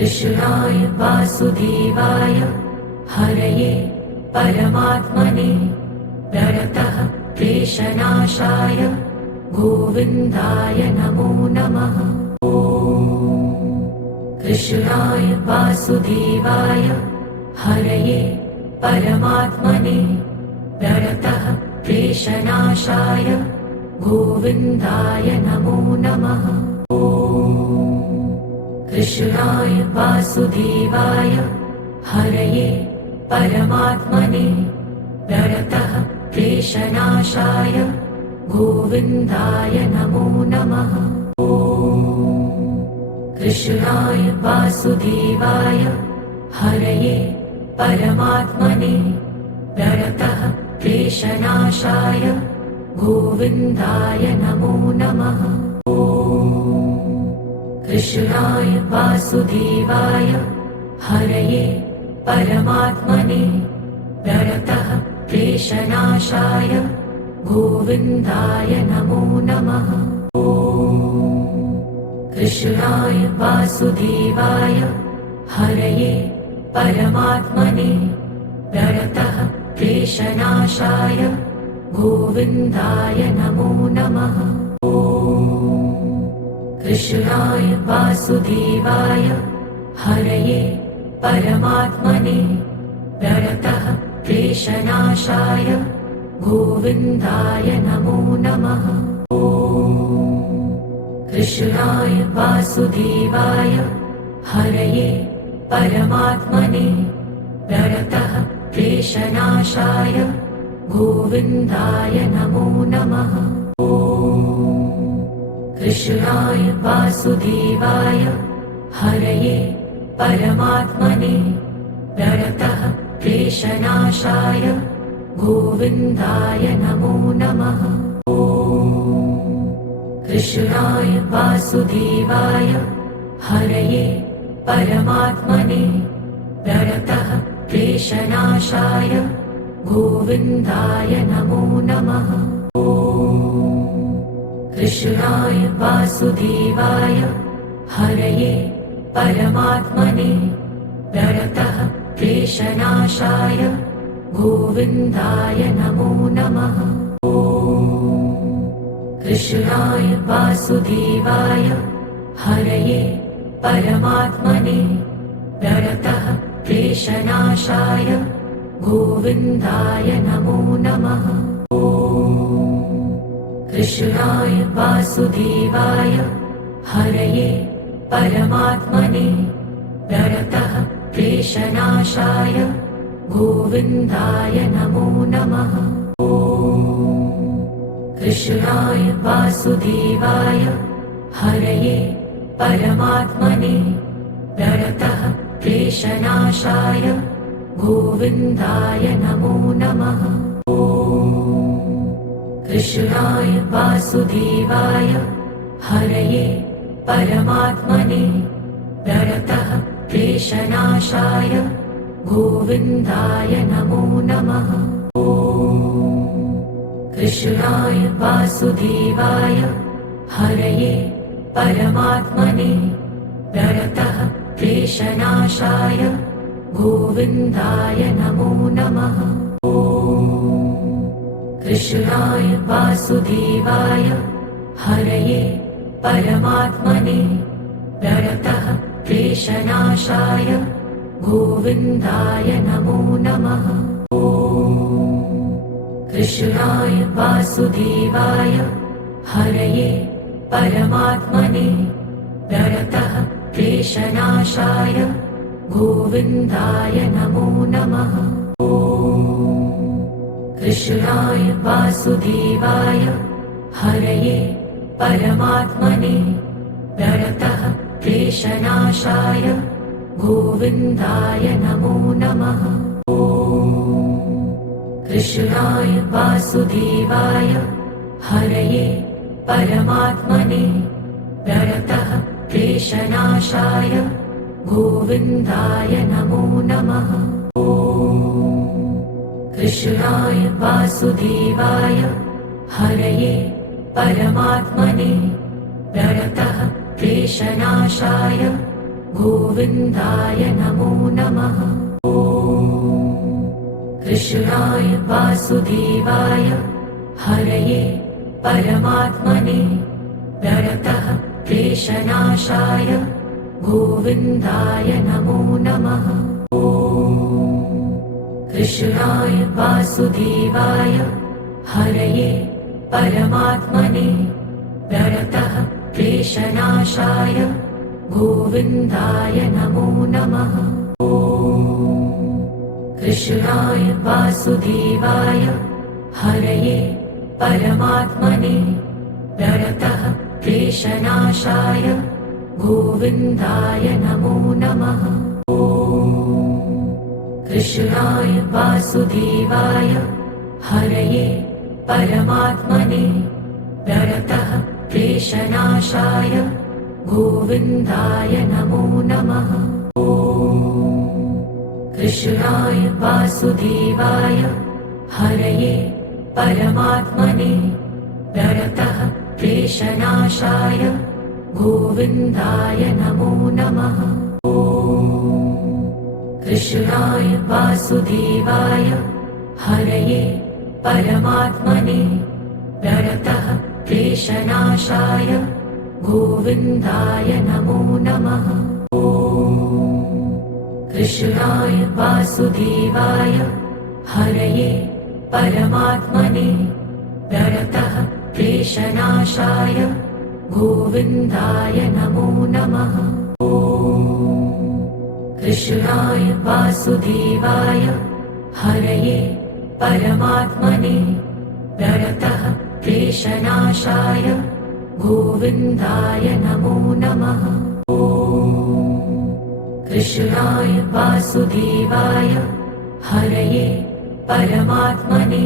कृष्णाय वासुदेवाय हरये परमात्मने प्रणतः क्लेशनाशाय गोविन्दाय नमो नमः। कृष्णाय वासुदेवाय हरये परमात्मने प्रणतः क्लेशनाशाय गोविन्दाय नमो नमः। कृष्णाय वासुदेवाय हरये परमात्मने प्रणतः क्लेशनाशाय गोविन्दाय नमो नमः। कृष्णाय वासुदेवाय हरये परमात्मने प्रणतः क्लेशनाशाय गोविन्दाय नमो नमः। कृष्णाय वासुदेवाय हरये परमात्मने प्रणतः क्लेशनाशाय गोविन्दाय नमो नमः। कृष्णाय वासुदेवाय हरये परमात्मने प्रणतः क्लेशनाशाय गोविन्दाय नमो नमः। कृष्णाय वासुदेवाय हरये परमात्मने प्रणतः क्लेशनाशाय गोविन्दाय नमो नमः। कृष्णाय वासुदेवाय हरये परमात्मने प्रणतः क्लेशनाशाय गोविन्दाय नमो नमः। कृष्णाय वासुदेवाय हरये परमात्मने प्रणतः क्लेशनाशाय गोविन्दाय नमो नमः। कृष्णाय वासुदेवाय हरये परमात्मने प्रणतः क्लेशनाशाय गोविन्दाय नमो नमः। कृष्णाय वासुदेवाय हरये परमात्मने प्रणतः क्लेशनाशाय गोविन्दाय नमो नमः। कृष्णाय वासुदेवाय हरये परमात्मने प्रणतः क्लेशनाशाय गोविन्दाय नमो नमः। कृष्णाय वासुदेवाय हरये परमात्मने प्रणतः क्लेशनाशाय गोविन्दाय नमो नमः। कृष्णाय वासुदेवाय हरये परमात्मने प्रणतः क्लेशनाशाय गोविन्दाय नमो नमः। कृष्णाय वासुदेवाय हरये परमात्मने प्रणतः क्लेशनाशाय गोविन्दाय नमो नमः। कृष्णाय वासुदेवाय हरये परमात्मने प्रणतः क्लेशनाशाय गोविन्दाय नमो नमः। कृष्णाय वासुदेवाय हरये परमात्मने प्रणतः क्लेशनाशाय गोविन्दाय नमो नमः। कृष्णाय वासुदेवाय हरये परमात्मने प्रणतः क्लेशनाशाय गोविन्दाय नमो नमः। कृष्णाय वासुदेवाय हरये परमात्मने प्रणतः क्लेशनाशाय गोविन्दाय नमो नमः। कृष्णाय वासुदेवाय हरये परमात्मने प्रणतः क्लेशनाशाय गोविन्दाय नमो नमः। कृष्णाय वासुदेवाय हरये परमात्मने प्रणतः क्लेशनाशाय गोविन्दाय नमो नमः। कृष्णाय वासुदेवाय हरये परमात्मने प्रणतः क्लेशनाशाय गोविन्दाय नमो नमः। कृष्णाय वासुदेवाय हरये परमात्मने प्रणतः क्लेशनाशाय गोविन्दाय नमो नमः। कृष्णाय वासुदेवाय हरये परमात्मने प्रणतः क्लेशनाशाय गोविन्दाय नमो नमः। कृष्णाय वासुदेवाय हरये परमात्मने प्रणतः क्लेशनाशाय गोविन्दाय नमो नमः। कृष्णाय वासुदेवाय हरये परमात्मने प्रणतः क्लेशनाशाय गोविन्दाय नमो नमः। कृष्णाय वासुदेवाय हरये परमात्मने प्रणतः क्लेशनाशाय गोविन्दाय नमो नमः। कृष्णाय वासुदेवाय हरये परमात्मने प्रणतः क्लेशनाशाय गोविन्दाय नमो नमः। कृष्णाय वासुदेवाय हरये परमात्मने प्रणतः क्लेशनाशाय गोविन्दाय नमो नमः। कृष्णाय वासुदेवाय हरये परमात्मने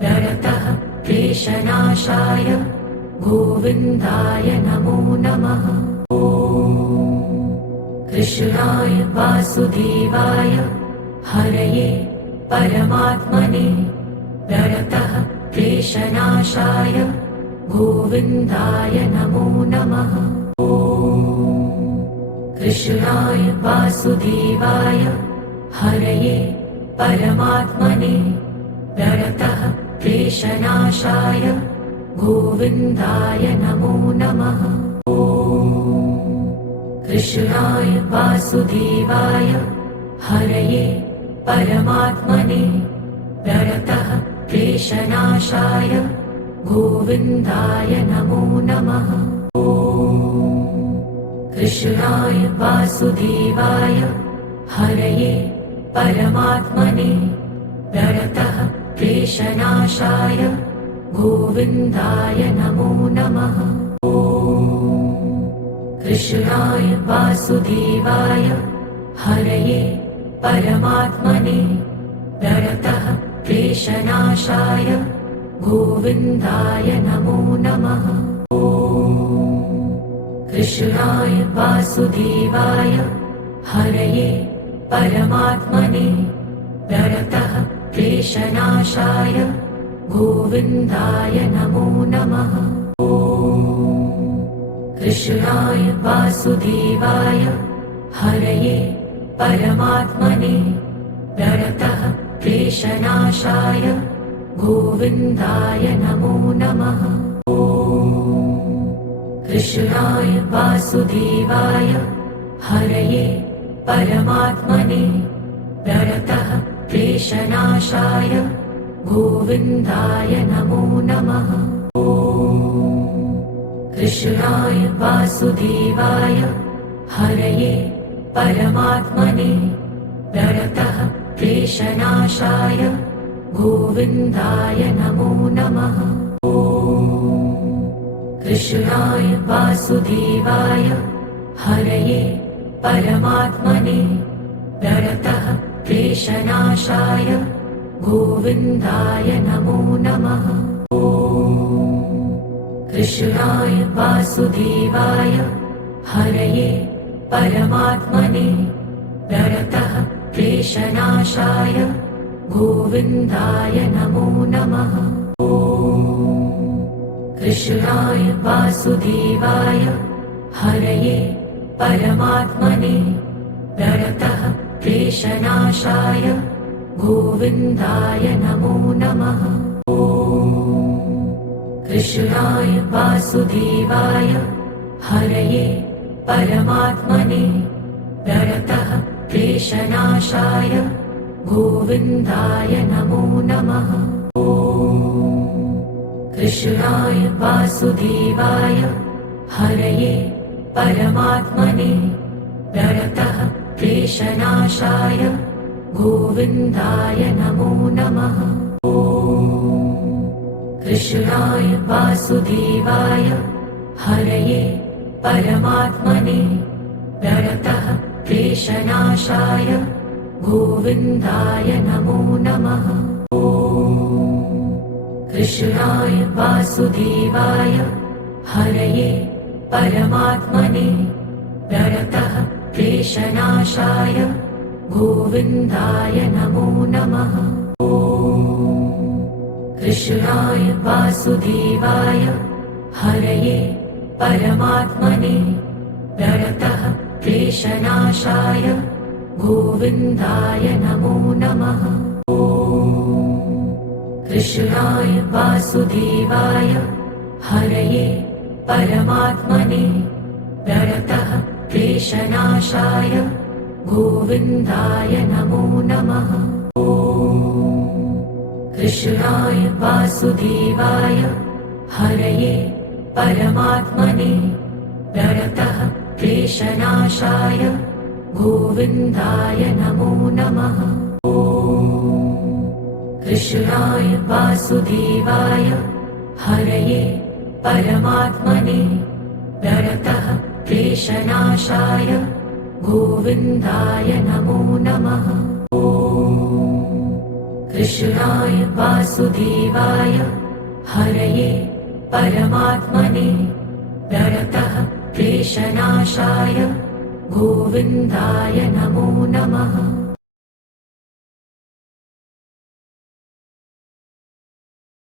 प्रणतः क्लेशनाशाय गोविन्दाय नमो नमः। कृष्णाय वासुदेवाय हरये परमात्मने प्रणतः क्लेशनाशाय गोविन्दाय नमो नमः। कृष्णाय वासुदेवाय हरये परमात्मने प्रणतः क्लेशनाशाय गोविन्दाय नमो नमः। कृष्णाय वासुदेवाय हरये परमात्मने प्रणतः क्लेशनाशाय गोविन्दाय नमो नमः। कृष्णाय वासुदेवाय हरये परमात्मने प्रणतः क्लेशनाशाय गोविन्दाय नमो नमः। कृष्णाय वासुदेवाय हरये परमात्मने प्रणतः क्लेशनाशाय गोविन्दाय नमो नमः। कृष्णाय वासुदेवाय हरये परमात्मने प्रणतः क्लेशनाशाय गोविन्दाय नमो नमः। कृष्णाय वासुदेवाय हरये परमात्मने प्रणतः क्लेशनाशाय गोविन्दाय नमो नमः। कृष्णाय वासुदेवाय हरये परमात्मने प्रणतः क्लेशनाशाय गोविन्दाय नमो नमः। कृष्णाय वासुदेवाय हरये परमात्मने प्रणतः क्लेशनाशाय गोविन्दाय नमो नमः। कृष्णाय वासुदेवाय हरये परमात्मने प्रणतः क्लेशनाशाय गोविन्दाय नमो नमः। कृष्णाय वासुदेवाय हरये परमात्मने प्रणतः क्लेशनाशाय गोविन्दाय नमो नमः। कृष्णाय वासुदेवाय हरये परमात्मने प्रणतः क्लेशनाशाय गोविन्दाय नमो नमः। कृष्णाय वासुदेवाय हरये परमात्मने प्रणतः क्लेशनाशाय गोविन्दाय नमो नमः। कृष्णाय वासुदेवाय हरये परमात्मने प्रणतः क्लेशनाशाय गोविन्दाय नमो नमः। कृष्णाय वासुदेवाय हरये परमात्मने प्रणतः क्लेशनाशाय गोविन्दाय नमो नमः। कृष्णाय वासुदेवाय हरये परमात्मने प्रणतः क्लेशनाशाय गोविन्दाय नमो नमः। कृष्णाय वासुदेवाय हरये परमात्मने प्रणतः क्लेशनाशाय गोविन्दाय नमो नमः। कृष्णाय वासुदेवाय हरये परमात्मने प्रणतः क्लेशनाशाय गोविन्दाय नमो नमः। कृष्णाय वासुदेवाय हरये परमात्मने प्रणतः क्लेशनाशाय गोविन्दाय नमो नमः। कृष्णाय वासुदेवाय हरये परमात्मने प्रणतः क्लेशनाशाय गोविन्दाय नमो नमः। कृष्णाय वासुदेवाय हरये परमात्मने प्रणतः क्लेशनाशाय गोविन्दाय नमो नमः।